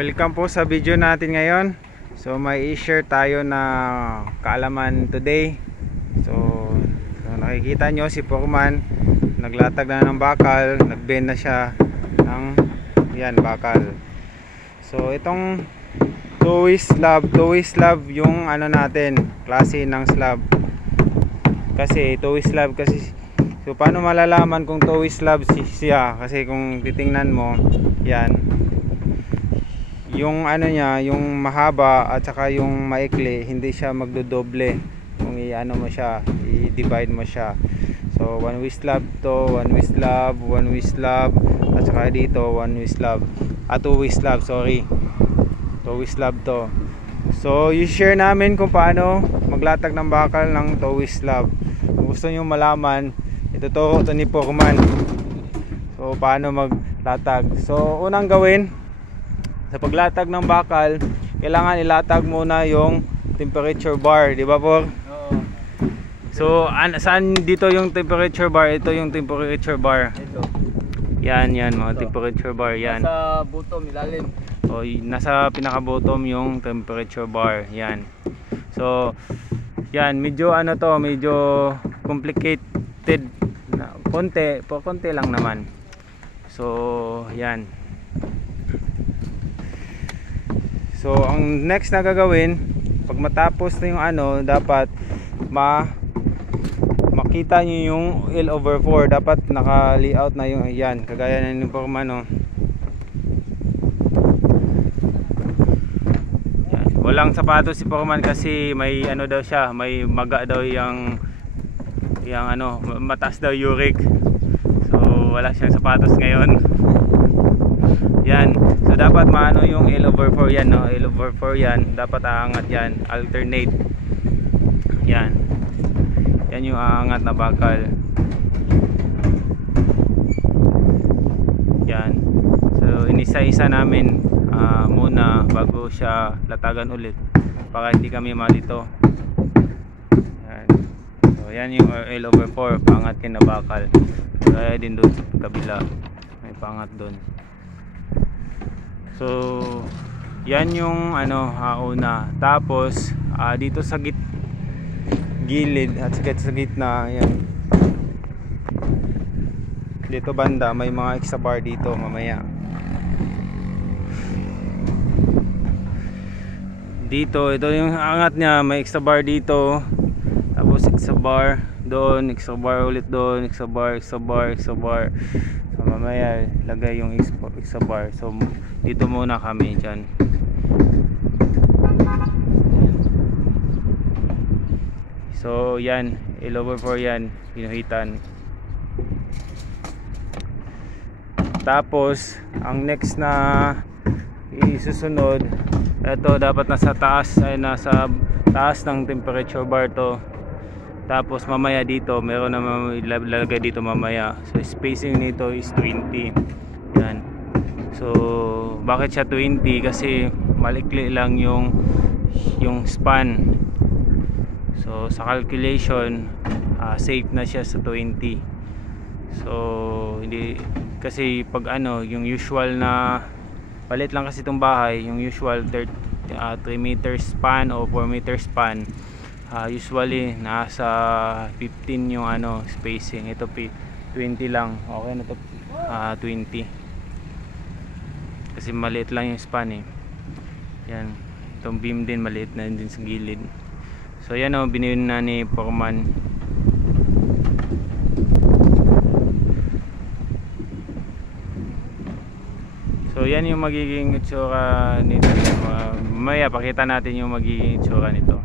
Welcome po sa video natin ngayon. So may i-share tayo na kaalaman today. So nakikita nyo si Foreman naglatag na ng bakal, nagbend na siya ng yan bakal. So itong two-way slab yung ano natin, klase ng slab. Kasi two-way slab kasi. So paano malalaman kung two-way slab siya? Kasi kung titingnan mo, yan. Yung ano niya, yung mahaba at saka yung maikli, hindi siya magdodoble kung i-ano mo siya, i-divide mo siya. So one way slab to, one way slab, one way slab, at saka dito one way slab. Two way slab, sorry. Two way slab to. So i-share namin kung paano maglatag ng bakal ng two way slab. Kung gusto niyo malaman, ituturo to ni Foreman. So paano maglatag. So unang gawin sa paglatag ng bakal, kailangan ilatag muna yung temperature bar, di ba po? Oo. So saan dito yung temperature bar? Ito yung temperature bar. Ito. Yan mga temperature bar yan. Nasa bottom ilalim. O nasa pinaka bottom yung temperature bar, yan. So yan, medyo ano to, medyo complicated na konti lang naman. So yan. So ang next na gagawin, pag matapos na yung ano, dapat makita nyo yung L/4. Dapat naka-layout na yung yan, kagaya na yung Foreman, no? Yan. Walang sapatos si Foreman kasi may ano daw siya, may maga daw yung ano, mataas daw uric. So wala siyang sapatos ngayon. Yan. So dapat maano yung L/4 yan, no? L/4 yan, dapat aangat yan, alternate. Yan. Yan yung aangat na bakal. Yan. So inisa-isa namin muna bago siya latagan ulit para hindi kami malito. Yan. So yan yung L/4, paangat kin na bakal. Kaya din doon sa kabila may paangat doon. So yan yung ano, una. Tapos dito sa gilid at sa gitna, yan. Dito banda may mga extra bar dito mamaya. Dito, ito yung angat niya, may extra bar dito. Tapos extra bar doon, extra bar ulit doon, extra bar. So mamaya lagay yung extra bar. So dito muna kami dyan. So yan, L/4 yan, pinuhitan. Tapos ang next na isusunod, ito dapat nasa taas, ay nasa taas ng temperature bar to. Tapos mamaya dito meron na lalagay dito mamaya. So spacing nito is 20. Yan. So bakit siya 20? Kasi malikli lang yung span. So sa calculation, safe na siya sa 20. So hindi kasi pag ano, yung usual na palit lang kasi itong bahay, yung usual 3 meter span o 4 meter span, usually nasa 15 yung ano spacing. Ito 20 lang, okay na to. 20 kasi maliit lang yung span eh. Yan, itong beam din maliit na din sa gilid. So yan o, binili na ni Foreman. So yan yung magiging itsura nito. Mamaya pakita natin yung magiging itsura nito.